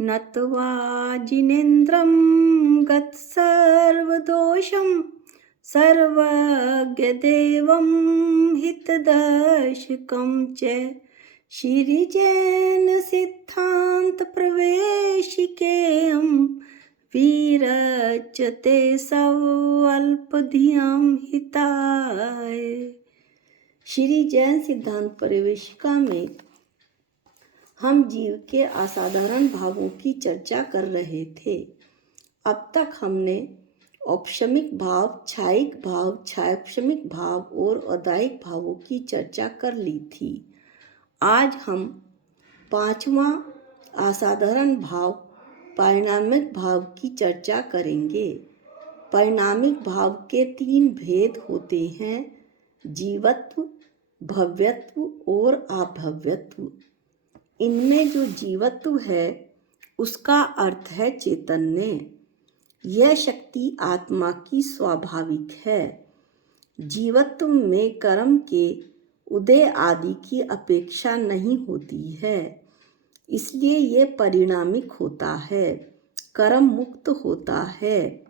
नत्वा जिनेन्द्रं गतसर्वदोषं सर्वज्ञदेवं हितदर्शकं च श्रीजैन सिद्धांत प्रवेशिकेयं विरचते सवल्पधियां हिताय। श्री जैन सिद्धांत प्रवेशिका में हम जीव के असाधारण भावों की चर्चा कर रहे थे। अब तक हमने औपशमिक भाव, छायिक भाव, छायक्षमिक भाव और औदायिक भावों की चर्चा कर ली थी। आज हम पांचवा असाधारण भाव परिणामिक भाव की चर्चा करेंगे। परिणामिक भाव के 3 भेद होते हैं, जीवत्व, भव्यत्व और अभव्यत्व। इनमें जो जीवत्व है उसका अर्थ है चैतन्य। यह शक्ति आत्मा की स्वाभाविक है। जीवत्व में कर्म के उदय आदि की अपेक्षा नहीं होती है, इसलिए यह परिणामिक होता है, कर्म मुक्त होता है।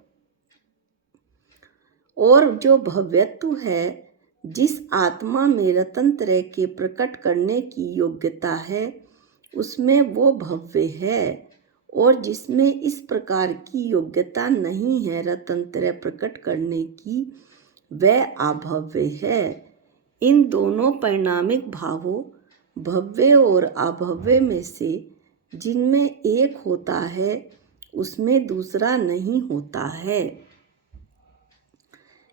और जो भव्यत्व है, जिस आत्मा में रत्नत्रय के प्रकट करने की योग्यता है, उसमें वो भव्य है। और जिसमें इस प्रकार की योग्यता नहीं है रत्नत्रय प्रकट करने की, वह अभव्य है। इन दोनों परिणामिक भावों भव्य और अभव्य में से जिनमें एक होता है उसमें दूसरा नहीं होता है।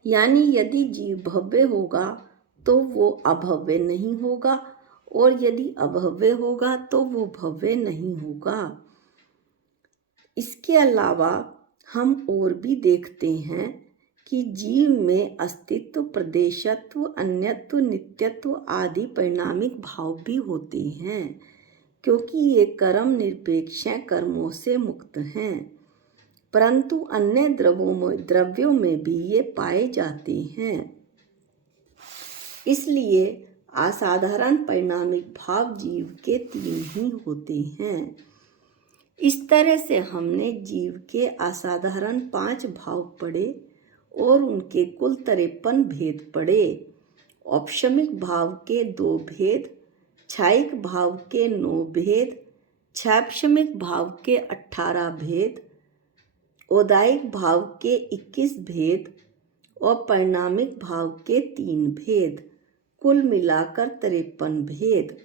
यानी यदि जीव भव्य होगा तो वो अभव्य नहीं होगा, और यदि अभव्य होगा तो वो भव्य नहीं होगा। इसके अलावा हम और भी देखते हैं कि जीव में अस्तित्व, प्रदेशत्व, अन्यत्व, नित्यत्व आदि परिणामिक भाव भी होते हैं, क्योंकि ये कर्म निरपेक्ष हैं, कर्मों से मुक्त हैं। परंतु अन्य द्रव्यों में भी ये पाए जाते हैं। इसलिए असाधारण परिणामिक भाव जीव के 3 ही होते हैं। इस तरह से हमने जीव के असाधारण 5 भाव पढ़े और उनके कुल 53 भेद पढ़े। औपशमिक भाव के 2 भेद, छायिक भाव के 9 भेद, छायक्षमिक भाव के 18 भेद, औदायिक भाव के 21 भेद और परिणामिक भाव के 3 भेद, कुल मिलाकर 53 भेद।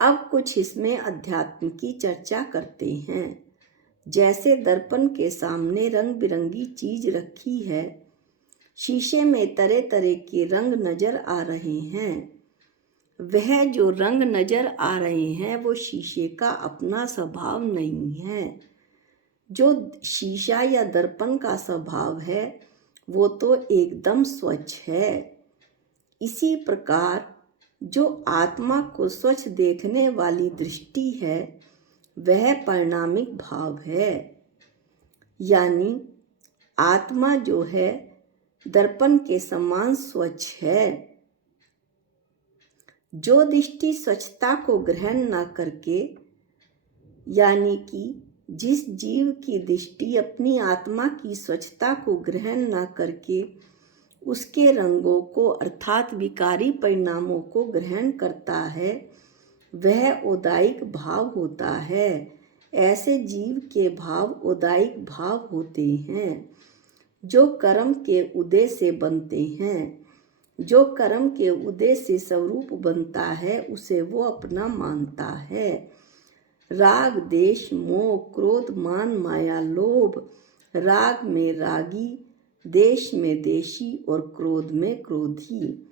अब कुछ इसमें अध्यात्म की चर्चा करते हैं। जैसे दर्पण के सामने रंग बिरंगी चीज रखी है, शीशे में तरह तरह के रंग नजर आ रहे हैं। वह जो रंग नजर आ रहे हैं वो शीशे का अपना स्वभाव नहीं है। जो शीशा या दर्पण का स्वभाव है वो तो एकदम स्वच्छ है। इसी प्रकार जो आत्मा को स्वच्छ देखने वाली दृष्टि है वह परिणामिक भाव है। यानी आत्मा जो है दर्पण के समान स्वच्छ है। जो दृष्टि स्वच्छता को ग्रहण न करके, यानी कि जिस जीव की दृष्टि अपनी आत्मा की स्वच्छता को ग्रहण न करके उसके रंगों को अर्थात विकारी परिणामों को ग्रहण करता है, वह औदायिक भाव होता है। ऐसे जीव के भाव औदायिक भाव होते हैं, जो कर्म के उदय से बनते हैं। जो कर्म के उदय से स्वरूप बनता है उसे वो अपना मानता है। राग, देश, मोह, क्रोध, मान, माया, लोभ, राग में रागी, देश में देशी और क्रोध में क्रोधी।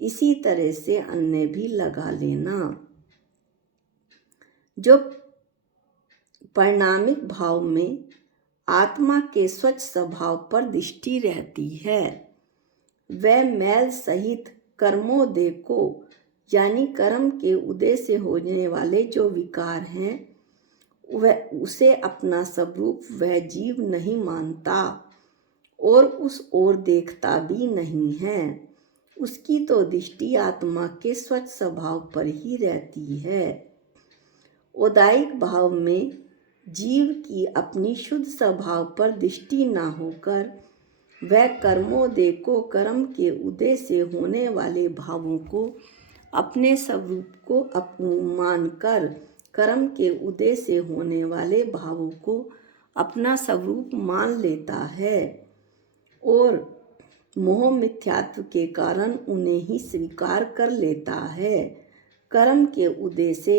इसी तरह से अन्य भी लगा लेना। जो परिणामिक भाव में आत्मा के स्वच्छ स्वभाव पर दृष्टि रहती है, वह मैल सहित कर्मोदय को, यानी कर्म के उदय से होने वाले जो विकार हैं, वह उसे अपना स्वरूप वह जीव नहीं मानता और उस ओर देखता भी नहीं है। उसकी तो दृष्टि आत्मा के स्वच्छ स्वभाव पर ही रहती है। औदायिक भाव में जीव की अपनी शुद्ध स्वभाव पर दृष्टि न होकर वह कर्मोदय को कर्म के उदय से होने वाले भावों को अपने स्वरूप को मानकर कर्म के उदय से होने वाले भावों को अपना स्वरूप मान लेता है और मोह मिथ्यात्व के कारण उन्हें ही स्वीकार कर लेता है। कर्म के उदय से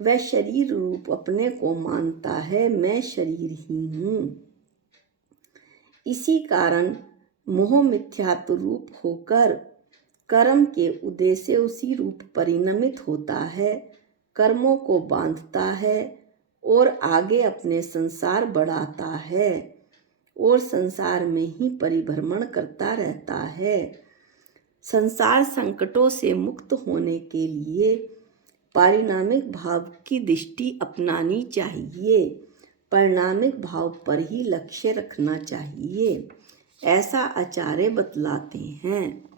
वह शरीर रूप अपने को मानता है, मैं शरीर ही हूँ। इसी कारण मोह मिथ्यात्व रूप होकर कर्म के उदय से उसी रूप परिणमित होता है, कर्मों को बांधता है और आगे अपने संसार बढ़ाता है और संसार में ही परिभ्रमण करता रहता है। संसार संकटों से मुक्त होने के लिए पारिणामिक भाव की दृष्टि अपनानी चाहिए, परिणामिक भाव पर ही लक्ष्य रखना चाहिए, ऐसा आचार्य बतलाते हैं।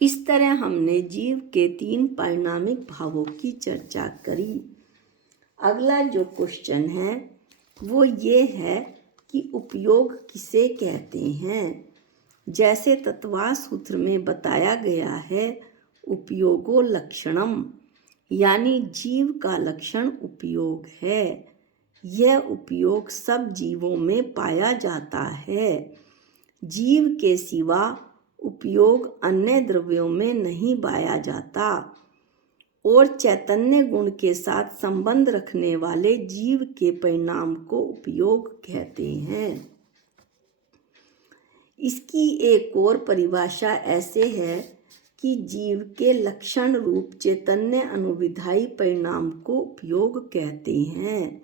इस तरह हमने जीव के 3 पारिणामिक भावों की चर्चा करी। अगला जो क्वेश्चन है वो ये है कि उपयोग किसे कहते हैं। जैसे तत्वास सूत्र में बताया गया है, उपयोगो लक्षणम, यानी जीव का लक्षण उपयोग है। यह उपयोग सब जीवों में पाया जाता है। जीव के सिवा उपयोग अन्य द्रव्यों में नहीं पाया जाता और चैतन्य गुण के साथ संबंध रखने वाले जीव के परिणाम को उपयोग कहते हैं। इसकी एक और परिभाषा ऐसे है कि जीव के लक्षण रूप चैतन्य अनुविधायी परिणाम को उपयोग कहते हैं,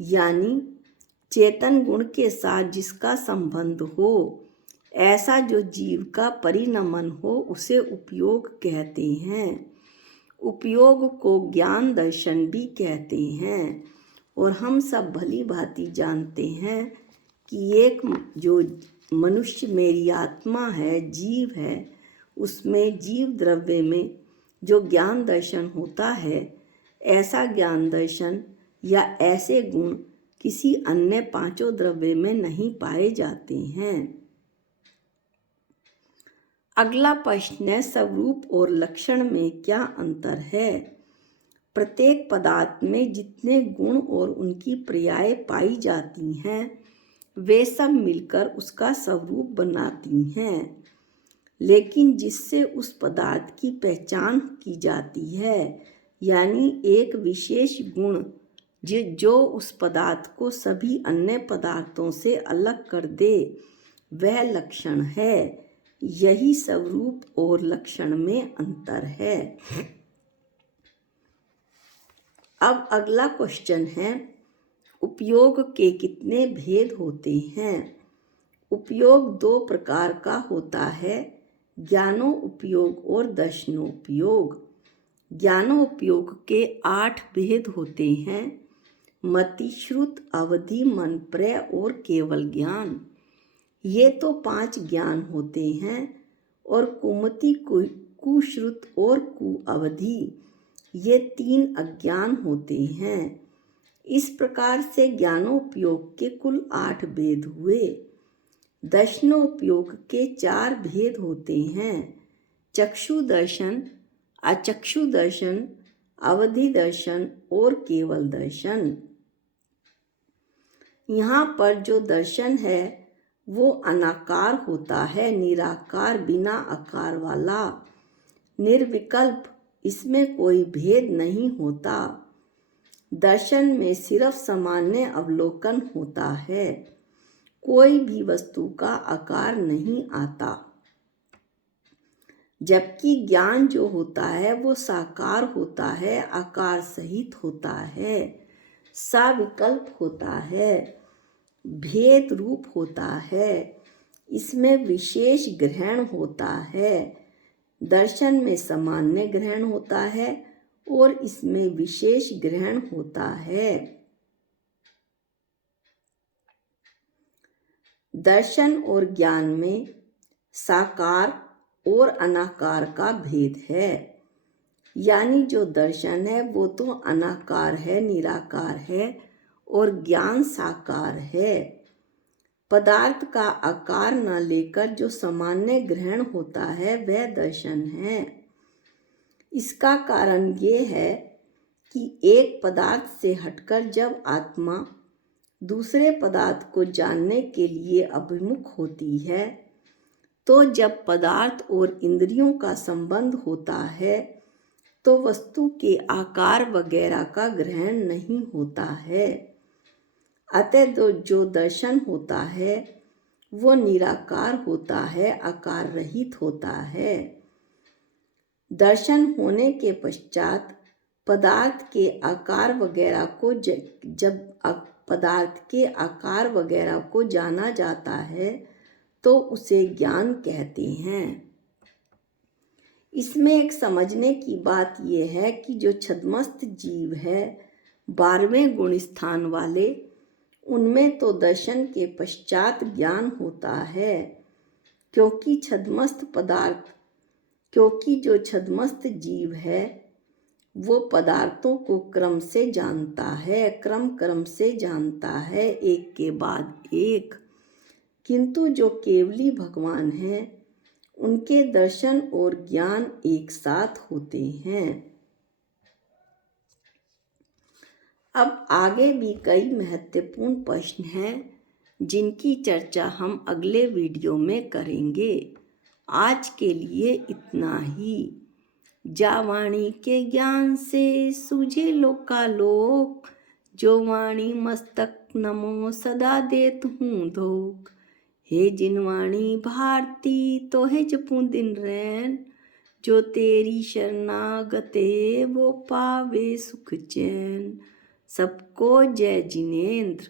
यानी चेतन गुण के साथ जिसका संबंध हो, ऐसा जो जीव का परिणमन हो, उसे उपयोग कहते हैं। उपयोग को ज्ञान दर्शन भी कहते हैं और हम सब भली भांति जानते हैं कि एक जो मनुष्य मेरी आत्मा है, जीव है, उसमें जीव द्रव्य में जो ज्ञान दर्शन होता है, ऐसा ज्ञान दर्शन या ऐसे गुण किसी अन्य 5 द्रव्य में नहीं पाए जाते हैं। अगला प्रश्न है, स्वरूप और लक्षण में क्या अंतर है। प्रत्येक पदार्थ में जितने गुण और उनकी पर्याय पाई जाती हैं, वे सब मिलकर उसका स्वरूप बनाती हैं, लेकिन जिससे उस पदार्थ की पहचान की जाती है, यानी एक विशेष गुण जो उस पदार्थ को सभी अन्य पदार्थों से अलग कर दे, वह लक्षण है। यही स्वरूप और लक्षण में अंतर है। अब अगला क्वेश्चन है, उपयोग के कितने भेद होते हैं। उपयोग 2 प्रकार का होता है, ज्ञानोपयोग और दर्शनोपयोग। ज्ञानोपयोग के 8 भेद होते हैं, मति, श्रुत, अवधि, मन, प्रय और केवल ज्ञान। ये तो 5 ज्ञान होते हैं और कुमति, कुश्रुत और कुअवधि, ये 3 अज्ञान होते हैं। इस प्रकार से ज्ञानोपयोग के कुल 8 भेद हुए। दर्शनोपयोग के 4 भेद होते हैं, चक्षु दर्शन, अचक्षु दर्शन, अवधि दर्शन और केवल दर्शन। यहाँ पर जो दर्शन है वो अनाकार होता है, निराकार, बिना आकार वाला, निर्विकल्प, इसमें कोई भेद नहीं होता। दर्शन में सिर्फ सामान्य अवलोकन होता है, कोई भी वस्तु का आकार नहीं आता। जबकि ज्ञान जो होता है वो साकार होता है, आकार सहित होता है, सविकल्प होता है, भेद रूप होता है, इसमें विशेष ग्रहण होता है। दर्शन में सामान्य ग्रहण होता है और इसमें विशेष ग्रहण होता है। दर्शन और ज्ञान में साकार और अनाकार का भेद है। यानी जो दर्शन है वो तो अनाकार है, निराकार है, और ज्ञान साकार है। पदार्थ का आकार न लेकर जो सामान्य ग्रहण होता है वह दर्शन है। इसका कारण ये है कि एक पदार्थ से हटकर जब आत्मा दूसरे पदार्थ को जानने के लिए अभिमुख होती है, तो जब पदार्थ और इंद्रियों का संबंध होता है तो वस्तु के आकार वगैरह का ग्रहण नहीं होता है। अतः जो दर्शन होता है वो निराकार होता है, आकार रहित होता है। दर्शन होने के पश्चात पदार्थ के आकार वगैरह को जब पदार्थ के आकार वगैरह को जाना जाता है तो उसे ज्ञान कहते हैं। इसमें एक समझने की बात यह है कि जो छद्मस्त जीव है 12वें गुण स्थान वाले, उनमें तो दर्शन के पश्चात ज्ञान होता है, क्योंकि जो छद्मस्त जीव है वो पदार्थों को क्रम से जानता है, क्रम से जानता है, एक के बाद एक। किंतु जो केवली भगवान हैं उनके दर्शन और ज्ञान एक साथ होते हैं। अब आगे भी कई महत्वपूर्ण प्रश्न हैं जिनकी चर्चा हम अगले वीडियो में करेंगे। आज के लिए इतना ही। जा वाणी के ज्ञान से सूझे लोकालोक, जो वाणी मस्तक नमो सदा देत हूँ धोख। हे जिनवाणी भारती तो है जपूं दिन रैन, जो तेरी शरणागते वो पावे सुख चैन। सबको जय जिनेंद्र।